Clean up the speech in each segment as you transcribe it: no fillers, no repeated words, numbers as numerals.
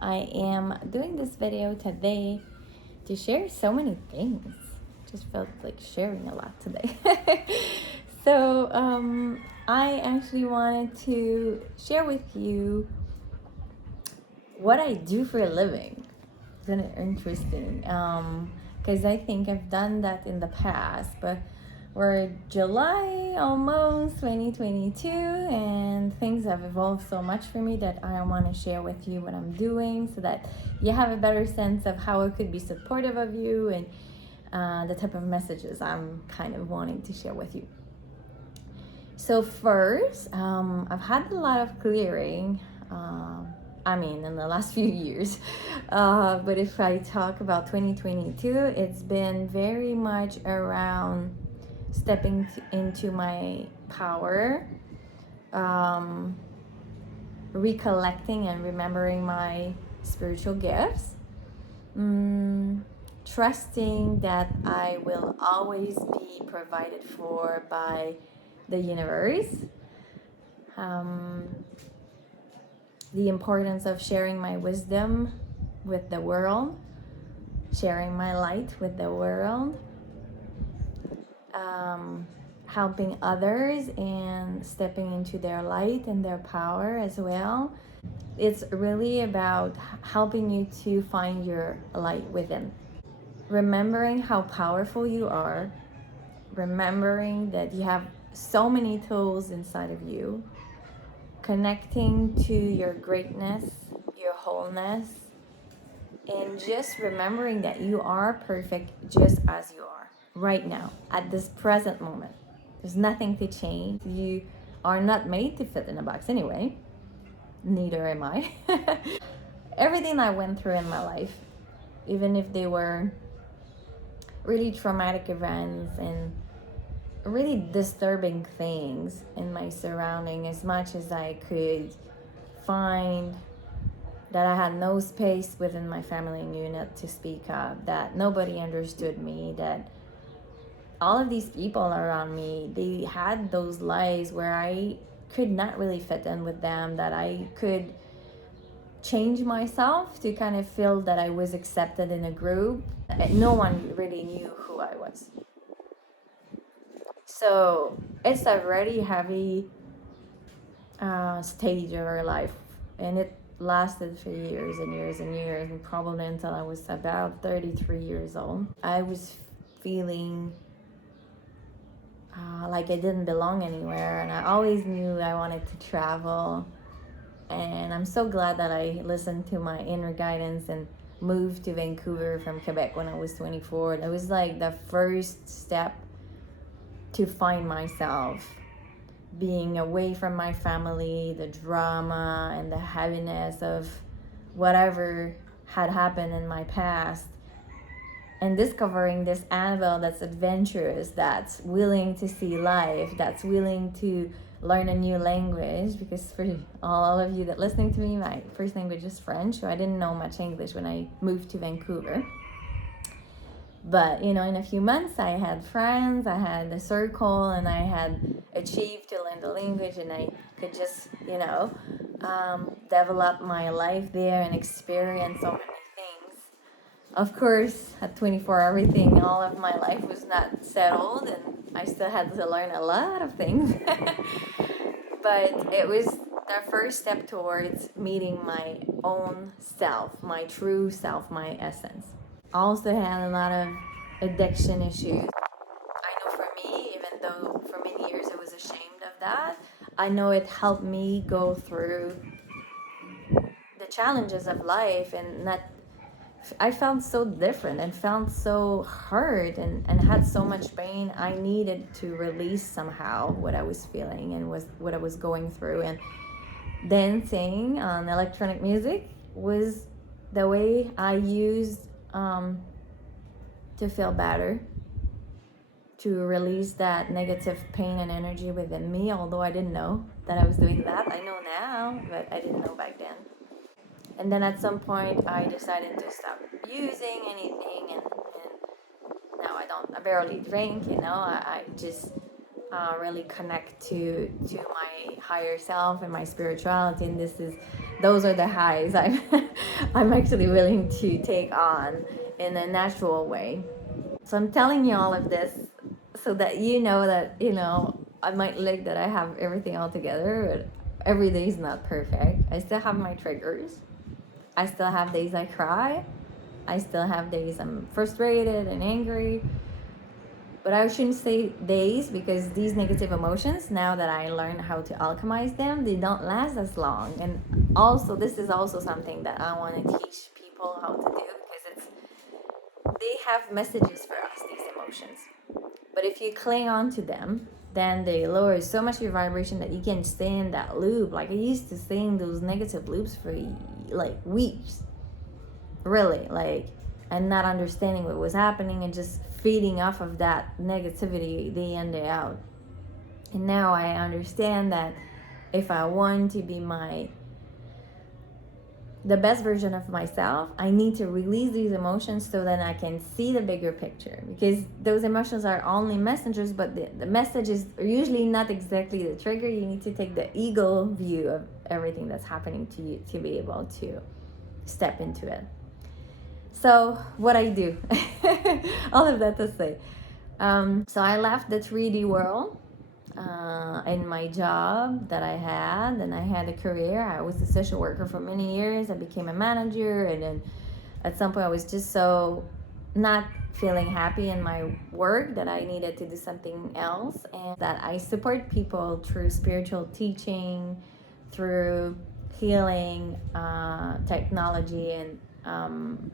I am doing this video today to share so many things. Just felt like sharing a lot today. I actually wanted to share with you what I do for a living. Isn't it interesting? Because I think I've done that in the past, but we're July almost 2022, and things have evolved so much for me that I want to share with you what I'm doing so that you have a better sense of how I could be supportive of you and the type of messages I'm kind of wanting to share with you. So first, I've had a lot of clearing. In the last few years. But if I talk about 2022, it's been very much around stepping into my power, recollecting and remembering my spiritual gifts, trusting that I will always be provided for by the universe. The importance of sharing my wisdom with the world, sharing my light with the world, helping others and stepping into their light and their power as well. It's really about helping you to find your light within. Remembering how powerful you are, remembering that you have so many tools inside of you, connecting to your greatness, your wholeness, and just remembering that you are perfect just as you are right now at this present moment. There's nothing to change. You are not made to fit in a box anyway. Neither am I. Everything I went through in my life, even if they were really traumatic events and really disturbing things in my surrounding, as much as I could find that I had no space within my family unit to speak up, that nobody understood me, that all of these people around me, they had those lives where I could not really fit in with them, that I could change myself to kind of feel that I was accepted in a group. No one really knew who I was. So it's a very heavy stage of our life, and it lasted for years and years and years, and probably until I was about 33 years old. I was feeling like I didn't belong anywhere, and I always knew I wanted to travel. And I'm so glad that I listened to my inner guidance and moved to Vancouver from Quebec when I was 24. That was like the first step to find myself, being away from my family, the drama and the heaviness of whatever had happened in my past, and discovering this Annabelle that's adventurous, that's willing to see life, that's willing to learn a new language. Because for all of you that listening to me, my first language is French, so I didn't know much English when I moved to Vancouver. But in a few months I had friends, I had a circle, and I had achieved to learn the language, and I could just develop my life there and experience so many things. Of course, at 24, all of my life was not settled, and I still had to learn a lot of things. But it was the first step towards meeting my own self, my true self, my essence. Also had a lot of addiction issues. I know for me, even though for many years I was ashamed of that, I know it helped me go through the challenges of life, and not I felt so different and felt so hurt, and had so much pain. I needed to release somehow what I was feeling and what I was going through, and dancing on electronic music was the way I used to feel better, to release that negative pain and energy within me, although I didn't know that I was doing that. I know now, but I didn't know back then. And then at some point I decided to stop using anything, and now I barely drink, I just really connect to my higher self and my spirituality, and this is those are the highs I'm actually willing to take on in a natural way. So I'm telling you all of this so that you know that, I might look that I have everything all together, but every day is not perfect. I still have my triggers. I still have days I cry. I still have days I'm frustrated and angry. But I shouldn't say days, because these negative emotions, now that I learned how to alchemize them, they don't last as long. And also, this is also something that I want to teach people how to do, because they have messages for us, these emotions. But if you cling on to them, then they lower so much your vibration that you can stay in that loop. Like I used to stay in those negative loops for like weeks, really, like, and not understanding what was happening and just feeding off of that negativity day in, day out. And now I understand that if I want to be the best version of myself, I need to release these emotions so that I can see the bigger picture, because those emotions are only messengers, but the message is usually not exactly the trigger. You need to take the ego view of everything that's happening to you to be able to step into it. So what I do, all of that to say. So I left the 3D world in my job that I had, and I had a career. I was a social worker for many years. I became a manager, and then at some point I was just so not feeling happy in my work that I needed to do something else, and that I support people through spiritual teaching, through healing, technology, and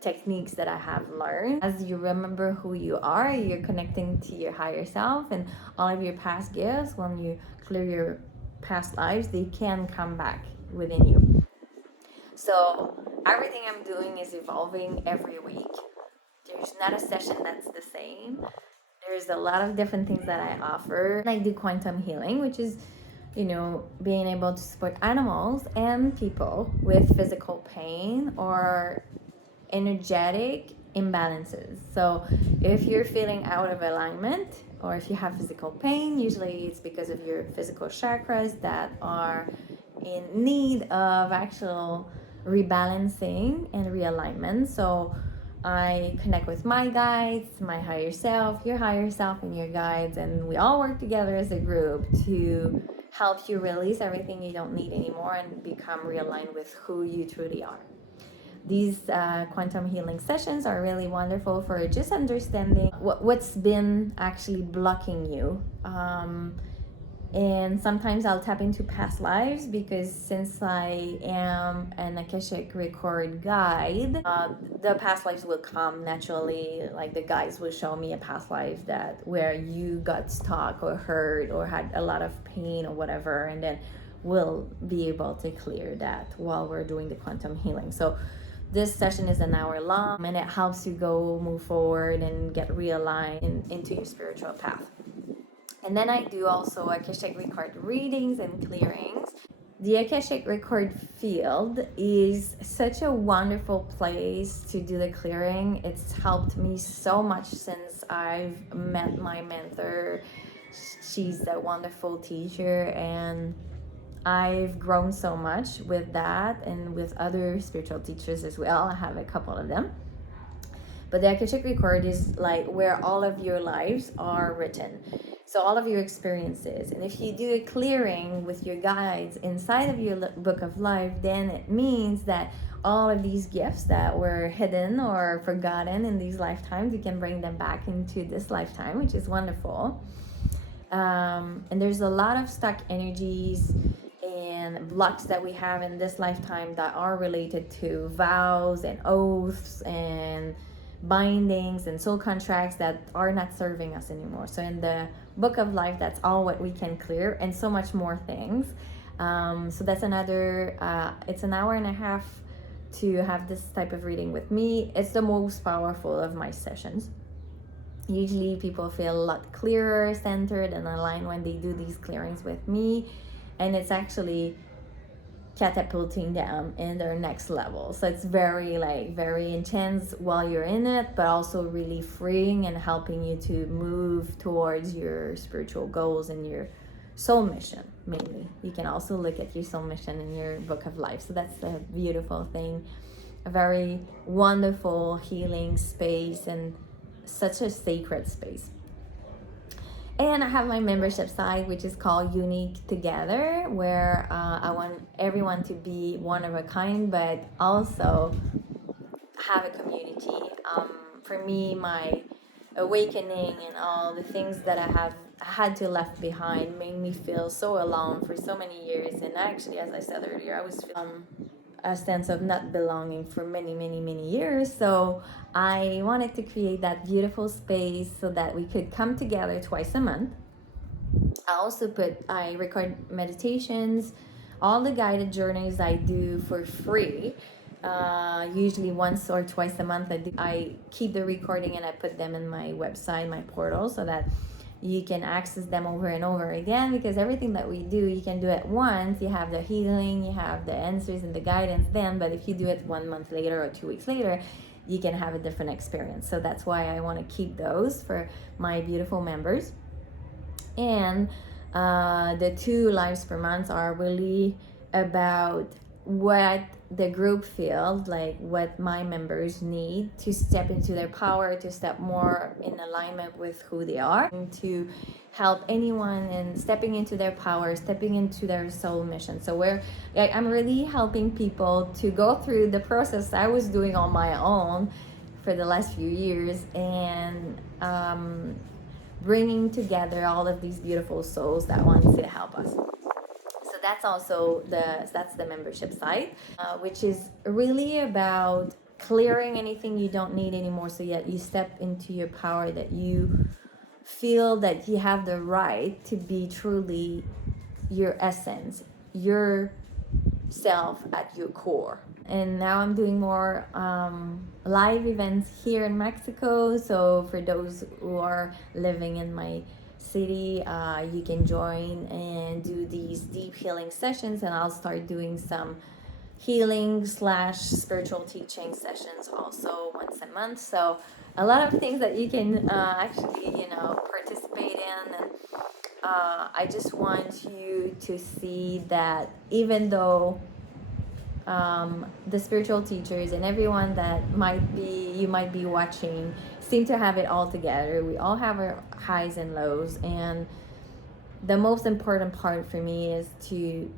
techniques that I have learned. As you remember who you are, you're connecting to your higher self, and all of your past gifts, when you clear your past lives, they can come back within you. So everything I'm doing is evolving every week. There's not a session that's the same. There's a lot of different things that I offer. I do quantum healing, which is being able to support animals and people with physical pain or energetic imbalances. So if you're feeling out of alignment, or if you have physical pain, usually it's because of your physical chakras that are in need of actual rebalancing and realignment. So I connect with my guides, my higher self, your higher self, and your guides, and we all work together as a group to help you release everything you don't need anymore and become realigned with who you truly are. These quantum healing sessions are really wonderful for just understanding what's been actually blocking you. And sometimes I'll tap into past lives, because since I am an Akashic record guide, the past lives will come naturally. Like the guides will show me a past life where you got stuck or hurt or had a lot of pain or whatever, and then we'll be able to clear that while we're doing the quantum healing. So this session is an hour long, and it helps you move forward and get realigned into your spiritual path. And then I do also Akashic record readings and clearings. The Akashic record field is such a wonderful place to do the clearing. It's helped me so much since I've met my mentor. She's a wonderful teacher, and I've grown so much with that and with other spiritual teachers as well. I have a couple of them. But the Akashic record is like where all of your lives are written. So all of your experiences. And if you do a clearing with your guides inside of your book of life, then it means that all of these gifts that were hidden or forgotten in these lifetimes, you can bring them back into this lifetime, which is wonderful. And there's a lot of stuck energies and blocks that we have in this lifetime that are related to vows and oaths and bindings and soul contracts that are not serving us anymore. So in the book of life, that's all what we can clear, and so much more things. So that's another it's an hour and a half to have this type of reading with me. It's the most powerful of my sessions. Usually people feel a lot clearer, centered, and aligned when they do these clearings with me, and it's actually catapulting them in their next level. So it's very intense while you're in it, but also really freeing and helping you to move towards your spiritual goals and your soul mission mainly. You can also look at your soul mission in your book of life. So that's a beautiful thing, a very wonderful healing space, and such a sacred space. And I have my membership site, which is called Unique Together, where I want everyone to be one of a kind, but also have a community. For me, my awakening and all the things that I have had to left behind made me feel so alone for so many years. And actually, as I said earlier, I was feeling a sense of not belonging for many years. So I wanted to create that beautiful space so that we could come together twice a month. I record meditations, all the guided journeys I do for free. Usually once or twice a month. I keep the recording and I put them in my website, my portal, so that you can access them over and over again, because everything that we do, you can do it once. You have the healing, you have the answers and the guidance then, but if you do it 1 month later or 2 weeks later, you can have a different experience. So that's why I want to keep those for my beautiful members. And the 2 lives per month are really about what the group feels like, what my members need to step into their power, to step more in alignment with who they are, and to help anyone in stepping into their power, stepping into their soul mission. So I'm really helping people to go through the process I was doing on my own for the last few years, and bringing together all of these beautiful souls that want to help us. So that's also that's the membership site, which is really about clearing anything you don't need anymore, so that you step into your power, that you feel that you have the right to be truly your essence, your self at your core. And now I'm doing more live events here in Mexico. So for those who are living in my city, you can join and do these deep healing sessions, and I'll start doing some healing / spiritual teaching sessions also once a month. So a lot of things that you can actually participate in. And I just want you to see that even though the spiritual teachers and everyone that you might be watching seem to have it all together, we all have our highs and lows, and the most important part for me is to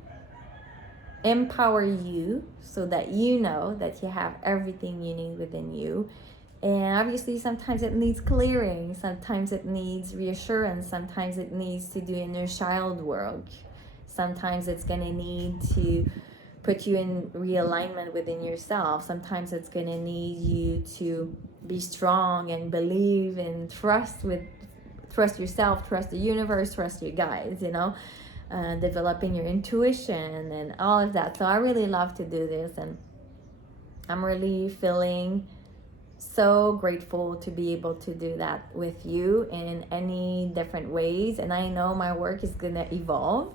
empower you so that you know that you have everything you need within you. And obviously sometimes it needs clearing, sometimes it needs reassurance, sometimes it needs to do inner child work, sometimes it's going to need to put you in realignment within yourself, sometimes it's going to need you to be strong and believe and trust yourself, trust the universe, trust your guides, developing your intuition and all of that. So I really love to do this, and I'm really feeling so grateful to be able to do that with you in any different ways. And I know my work is gonna evolve,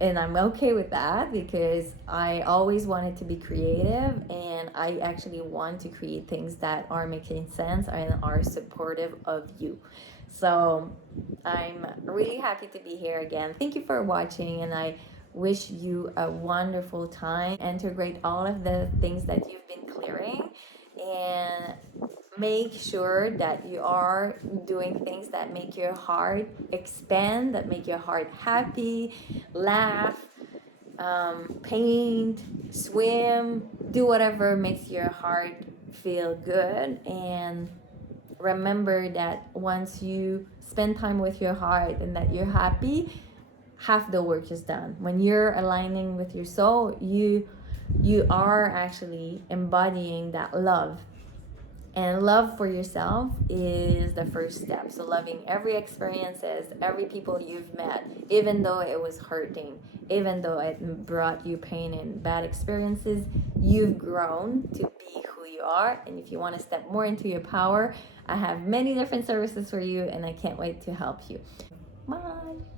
and I'm okay with that, because I always wanted to be creative, and I actually want to create things that are making sense and are supportive of you. So I'm really happy to be here again. Thank you for watching, and I wish you a wonderful time. Integrate all of the things that you've been clearing, and make sure that you are doing things that make your heart expand, that make your heart happy, laugh, paint, swim, do whatever makes your heart feel good. And remember that once you spend time with your heart and that you're happy, half the work is done. When you're aligning with your soul, you are actually embodying that love. And love for yourself is the first step. So loving every experiences, every people you've met, even though it was hurting, even though it brought you pain and bad experiences, you've grown to be who you are. And if you want to step more into your power, I have many different services for you, and I can't wait to help you. Bye.